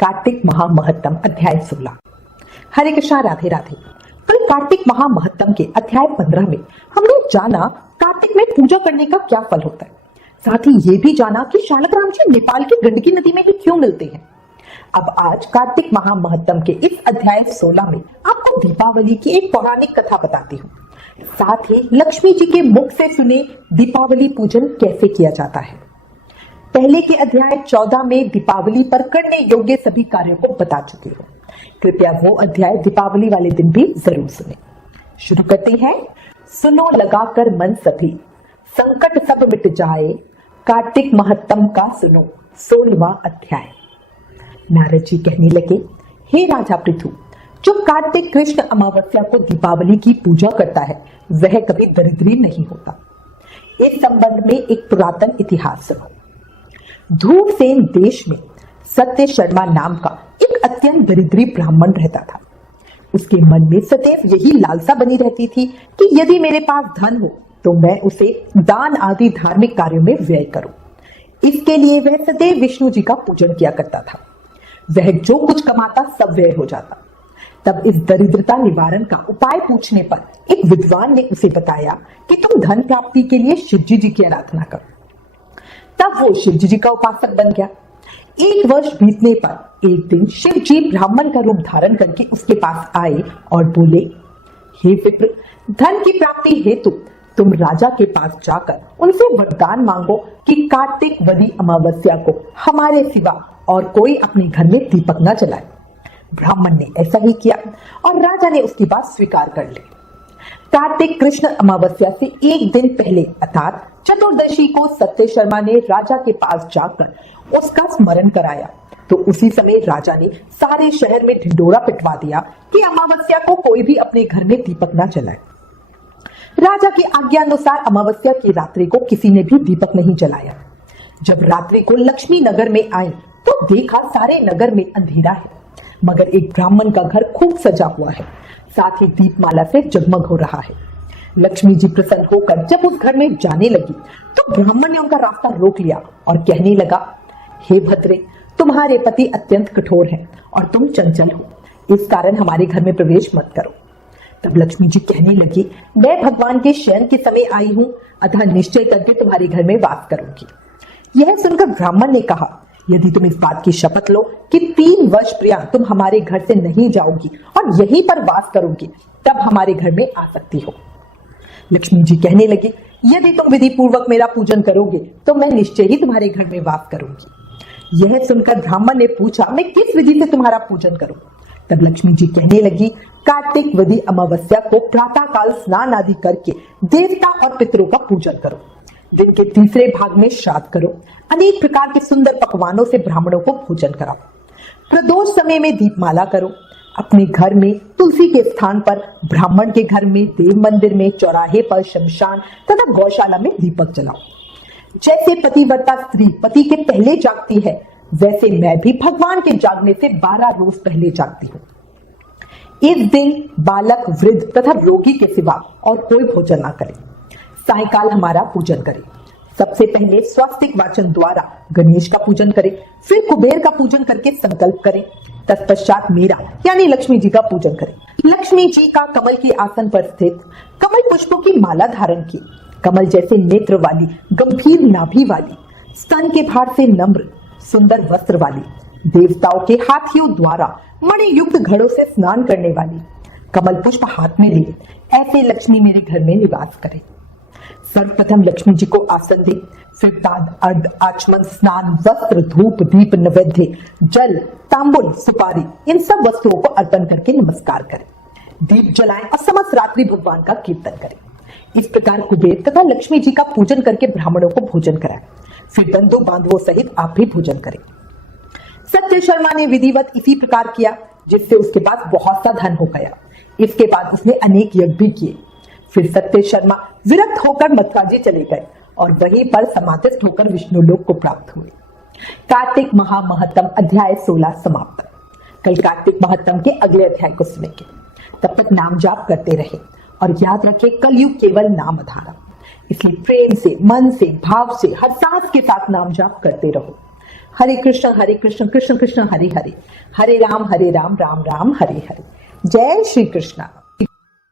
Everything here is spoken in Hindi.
कार्तिक महामहत्तम अध्याय 16। हरे कृष्णा, राधे राधे। कल कार्तिक महामहत्तम के अध्याय 15 में हमने जाना कार्तिक में पूजा करने का क्या फल होता है। साथ ही ये भी जाना कि शालग्राम जी नेपाल की गंडकी नदी में ही क्यों मिलते हैं। अब आज कार्तिक महामहत्तम के इस अध्याय 16 में आपको दीपावली की एक पौराणिक कथा बताती हूँ। साथ ही लक्ष्मी जी के मुख से सुने दीपावली पूजन कैसे किया जाता है। पहले के अध्याय 14 में दीपावली पर करने योग्य सभी कार्यों को बता चुकी हूँ। कृपया वो अध्याय दीपावली वाले दिन भी जरूर सुने। शुरू करते हैं। सुनो लगाकर मन सभी, संकट सब मिट जाए, कार्तिक महत्तम का सुनो 16वां अध्याय। नारद जी कहने लगे, हे राजा पृथु, जो कार्तिक कृष्ण अमावस्या को दीपावली की पूजा करता है वह कभी दरिद्री नहीं होता। इस संबंध में एक पुरातन इतिहास सुनो। धूपसेन देश में सत्य शर्मा नाम का एक अत्यंत दरिद्री ब्राह्मण रहता था। उसके मन में सदैव यही लालसा बनी रहती थी कि यदि मेरे पास धन हो तो मैं उसे दान आदि धार्मिक कार्यों में व्यय करूं। इसके लिए वह सदैव विष्णु जी का पूजन किया करता था। वह जो कुछ कमाता सब व्यय हो जाता। तब इस दरिद्रता निवारण का उपाय पूछने पर एक विद्वान ने उसे बताया कि तुम धन प्राप्ति के लिए शिव जी की आराधना करो। तब वो शिव जी का उपासक बन गया। एक वर्ष बीतने पर एक दिन शिव जी ब्राह्मण का रूप धारण करके उसके पास आए और बोले, हे विप्र, धन की प्राप्ति हेतु तुम राजा के पास जाकर उनसे वरदान मांगो कि कार्तिक वदी अमावस्या को हमारे सिवा और कोई अपने घर में दीपक न जलाए। ब्राह्मण ने ऐसा ही किया और राजा ने उसकी बात स्वीकार कर ली। कार्तिक कृष्ण अमावस्या से एक दिन पहले अर्थात चतुर्दशी को सत्य शर्मा ने राजा के पास जाकर उसका स्मरण कराया तो उसी समय राजा ने सारे शहर में ढिंडोरा पिटवा दिया कि अमावस्या को कोई भी अपने घर में दीपक न जलाए। राजा की आज्ञा अनुसार अमावस्या की रात्रि को किसी ने भी दीपक नहीं जलाया। जब रात्रि को लक्ष्मी नगर में आए तो देखा सारे नगर में अंधेरा है, मगर एक ब्राह्मण का घर खूब सजा हुआ है, साथ ही दीपमाला से जगमग हो रहा है। लक्ष्मी जी प्रसन्न होकर जब उस घर में जाने लगी तो ब्राह्मण ने उनका रास्ता रोक लिया और कहने लगा, हे भद्रे, तुम्हारे पति अत्यंत कठोर हैं और तुम चंचल हो, इस कारण हमारे घर में प्रवेश मत करो। तब लक्ष्मी जी कहने लगी, मैं भगवान के शयन के समय आई हूँ, अतः निश्चय करके तुम्हारे घर में वास करूंगी। यह सुनकर ब्राह्मण ने कहा, यदि तुम इस बात की शपथ लो कि 3 वर्ष प्रिया तुम हमारे घर से नहीं जाओगी और यहीं पर वास करोगी, तब हमारे घर में आ सकती हो। लक्ष्मी जी कहने लगी, यदि तुम विधि पूर्वक मेरा पूजन करोगे तो मैं निश्चय ही तुम्हारे घर में वास करूंगी। यह सुनकर ब्राह्मण ने पूछा, मैं किस विधि से तुम्हारा पूजन करूं? तब लक्ष्मी जी कहने लगी, कार्तिक वदी अमावस्या को प्रातः काल स्नान आदि करके देवता और पितरों का पूजन करो। दिन के तीसरे भाग में श्राद्ध करो। अनेक प्रकार के सुंदर पकवानों से ब्राह्मणों को भोजन कराओ। प्रदोष समय में दीपमाला करो। अपने घर में तुलसी के स्थान पर, ब्राह्मण के घर में, देव मंदिर में, चौराहे पर, शमशान तथा गौशाला में दीपक जलाओ। जैसे पतिव्रता स्त्री पति के पहले जागती है, वैसे मैं भी भगवान के जागने से 12 रोज पहले जागती हूँ। इस दिन बालक, वृद्ध तथा रोगी के सिवा और कोई भोजन ना करे। सायकाल हमारा पूजन करें। सबसे पहले स्वास्तिक वाचन द्वारा गणेश का पूजन करें, फिर कुबेर का पूजन करके संकल्प करें, तत्पश्चात मेरा यानी लक्ष्मी जी का पूजन करें। लक्ष्मी जी का कमल के आसन पर स्थित कमल पुष्पों की माला धारण की, कमल जैसे नेत्र वाली, गंभीर नाभि वाली, स्तन के भार से नम्र सुंदर वस्त्र वाली, देवताओं के हाथियों द्वारा मणि युक्त घड़ों से स्नान करने वाली, कमल पुष्प हाथ में लिए ऐसे लक्ष्मी मेरे घर में निवास करे। सर्वप्रथम लक्ष्मी जी को आसन दे, फिर ताद, अर्घ, आचमन, स्नान, वस्त्र, धूप, दीप, नैवेद्य, जल, तांबुल, सुपारी इन सब वस्तुओं को अर्पण करके नमस्कार करें। दीप जलाएं और समस्त रात्रि भगवान का कीर्तन करें। इस प्रकार कुबेर तथा लक्ष्मी जी का पूजन करके ब्राह्मणों को भोजन कराएं। फिर बंधु बांधवों सहित आप भी भोजन करें। सत्य शर्मा ने विधिवत इसी प्रकार किया, जिससे उसके पास बहुत सा धन हो गया। इसके बाद उसने अनेक यज्ञ भी किए। फिर सत्य शर्मा विरक्त होकर मथुरा चले गए और वहीं पर समाधिस्थ होकर विष्णु लोक को प्राप्त हुए। कार्तिक महामहत्तम अध्याय 16 समाप्त। कल कार्तिक महत्तम के अगले अध्याय को सुनेंगे। तब तक नाम जाप करते रहे और याद रखें, कलयुग केवल नाम आधारा, इसलिए प्रेम से, मन से, भाव से, हर सांस के साथ नाम जाप करते रहो। हरे कृष्ण कृष्ण कृष्ण हरे हरे, हरे राम राम राम हरे हरे। जय श्री कृष्ण।